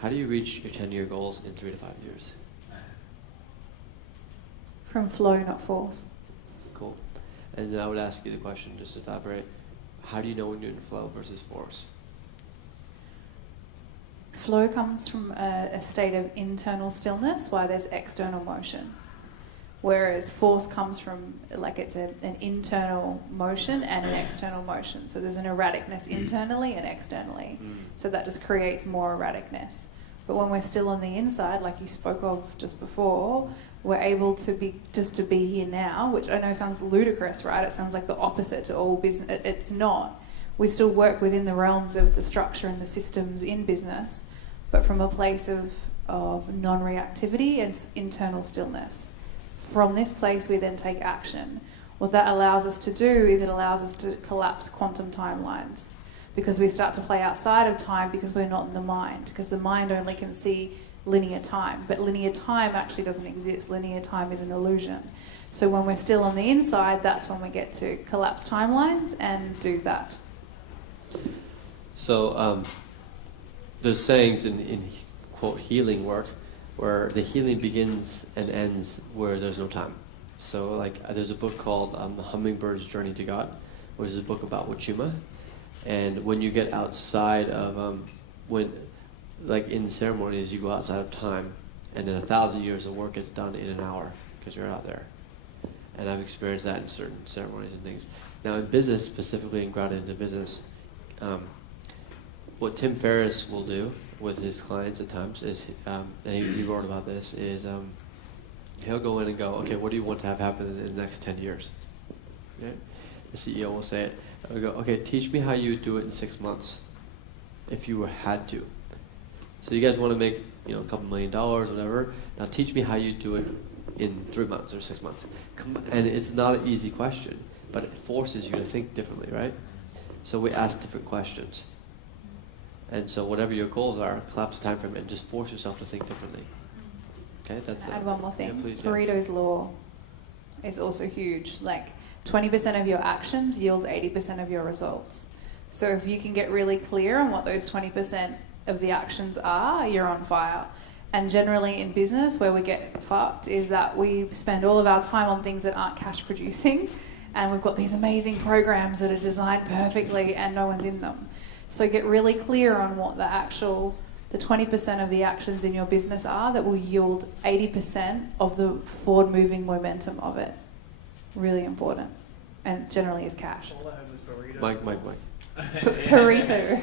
how do you reach your 10-year goals in 3 to 5 years? From flow, not force. Cool. And I would ask you the question, just to elaborate, how do you know when you're in flow versus force? Flow comes from a state of internal stillness while there's external motion. Whereas force comes from, like, it's an internal motion and an external motion. So there's an erraticness internally and externally. So that just creates more erraticness. But when we're still on the inside, like you spoke of just before, we're able to be here now, which I know sounds ludicrous, right? It sounds like the opposite to all business. It's not. We still work within the realms of the structure and the systems in business, but from a place of non-reactivity and internal stillness. From this place, we then take action. What that allows us to do is it allows us to collapse quantum timelines, because we start to play outside of time because we're not in the mind, because the mind only can see linear time, but linear time actually doesn't exist. Linear time is an illusion. So when we're still on the inside, that's when we get to collapse timelines and do that. So there's sayings in quote healing work where the healing begins and ends where there's no time. So like there's a book called The Hummingbird's Journey to God, which is a book about Wachuma. And when you get outside of, like in ceremonies, you go outside of time, and then 1,000 years of work is done in an hour because you're out there. And I've experienced that in certain ceremonies and things. Now in business, specifically and grounded into business, what Tim Ferriss will do with his clients at times is, and he wrote about this, is he'll go in and go, okay, what do you want to have happen in the next 10 years? Okay? The CEO will say it. He'll go, okay, teach me how you do it in 6 months, if you had to. So you guys want to make, a couple $1 million, whatever. Now teach me how you do it in 3 months or 6 months. And it's not an easy question, but it forces you to think differently, right? So we ask different questions. And so whatever your goals are, collapse the time frame and just force yourself to think differently. Okay, that's Add one more thing. Yeah, please, Pareto's law is also huge. Like 20% of your actions yield 80% of your results. So if you can get really clear on what those 20% of the actions are, you're on fire. And generally in business, where we get fucked is that we spend all of our time on things that aren't cash producing, and we've got these amazing programs that are designed perfectly and no one's in them. So get really clear on what the 20% of the actions in your business are that will yield 80% of the forward moving momentum of it. Really important. And generally is cash. All I heard was burritos. Mike. Pareto.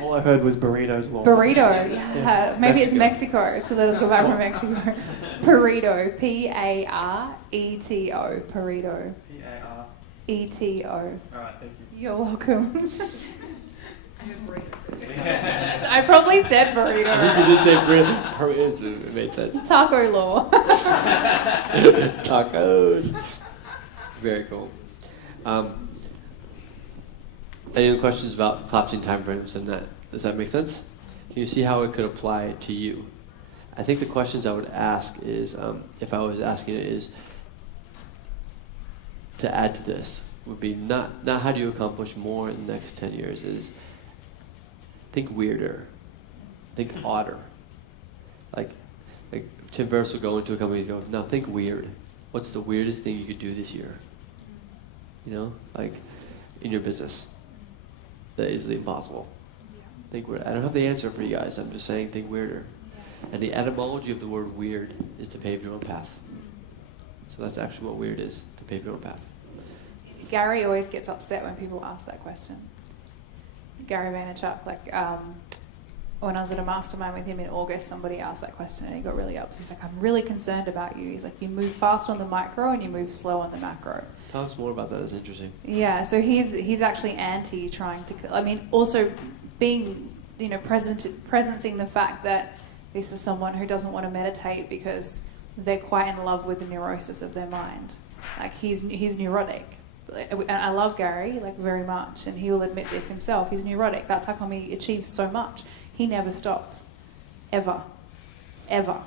All I heard was burritos law. Burrito, yeah. Maybe it's Mexico. It's because I just got back from Mexico. Pareto. P-A-R-E-T-O. Pareto. P-A-R. E-T-O. All right, thank you. You're welcome. I probably said burrito. I think you did say burritos. It made sense. Taco law. Tacos. Very cool. Any other questions about collapsing timeframes and that? Does that make sense? Can you see how it could apply to you? I think the questions I would ask is, if I was asking it, is to add to this would be not how do you accomplish more in the next 10 years, is think weirder, think odder. Like Tim Ferriss will go into a company and go, now think weird. What's the weirdest thing you could do this year? Like in your business. That is impossible. Think weird. I don't have the answer for you guys. I'm just saying think weirder. And the etymology of the word weird is to pave your own path. So that's actually what weird is, to pave your own path. Gary always gets upset when people ask that question. Gary Vaynerchuk, when I was at a mastermind with him in August, somebody asked that question and he got really upset. He's like, I'm really concerned about you. He's like, you move fast on the micro and you move slow on the macro. Tell us more about that. That's interesting. Yeah, so he's actually anti trying to, also being, presencing the fact that this is someone who doesn't want to meditate because they're quite in love with the neurosis of their mind. Like he's neurotic. And I love Gary, very much, and he will admit this himself. He's neurotic. That's how come he achieves so much. He never stops. Ever. Ever.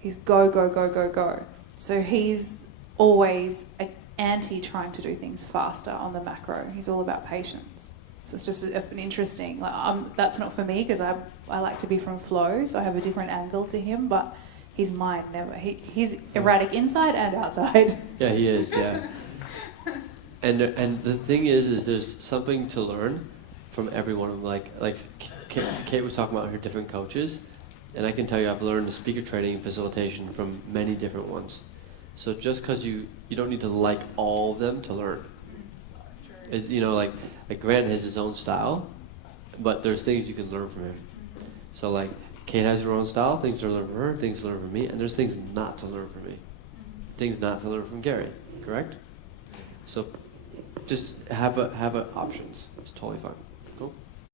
He's go, go, go, go, go. So he's always anti trying to do things faster on the macro. He's all about patience. So it's just an interesting, like, that's not for me because I like to be from flow, so I have a different angle to him, but his mind never, he's erratic inside and outside. Yeah, he is, yeah. And the thing is there's something to learn from every one of them. Like Kate was talking about her different coaches, and I can tell you I've learned the speaker training and facilitation from many different ones. So just because you don't need to like all of them to learn. You know, like Grant has his own style, but there's things you can learn from him. So like Kate has her own style, things to learn from her, things to learn from me, and there's things not to learn from me. Things not to learn from Gary, correct? So just have options. It's totally fine.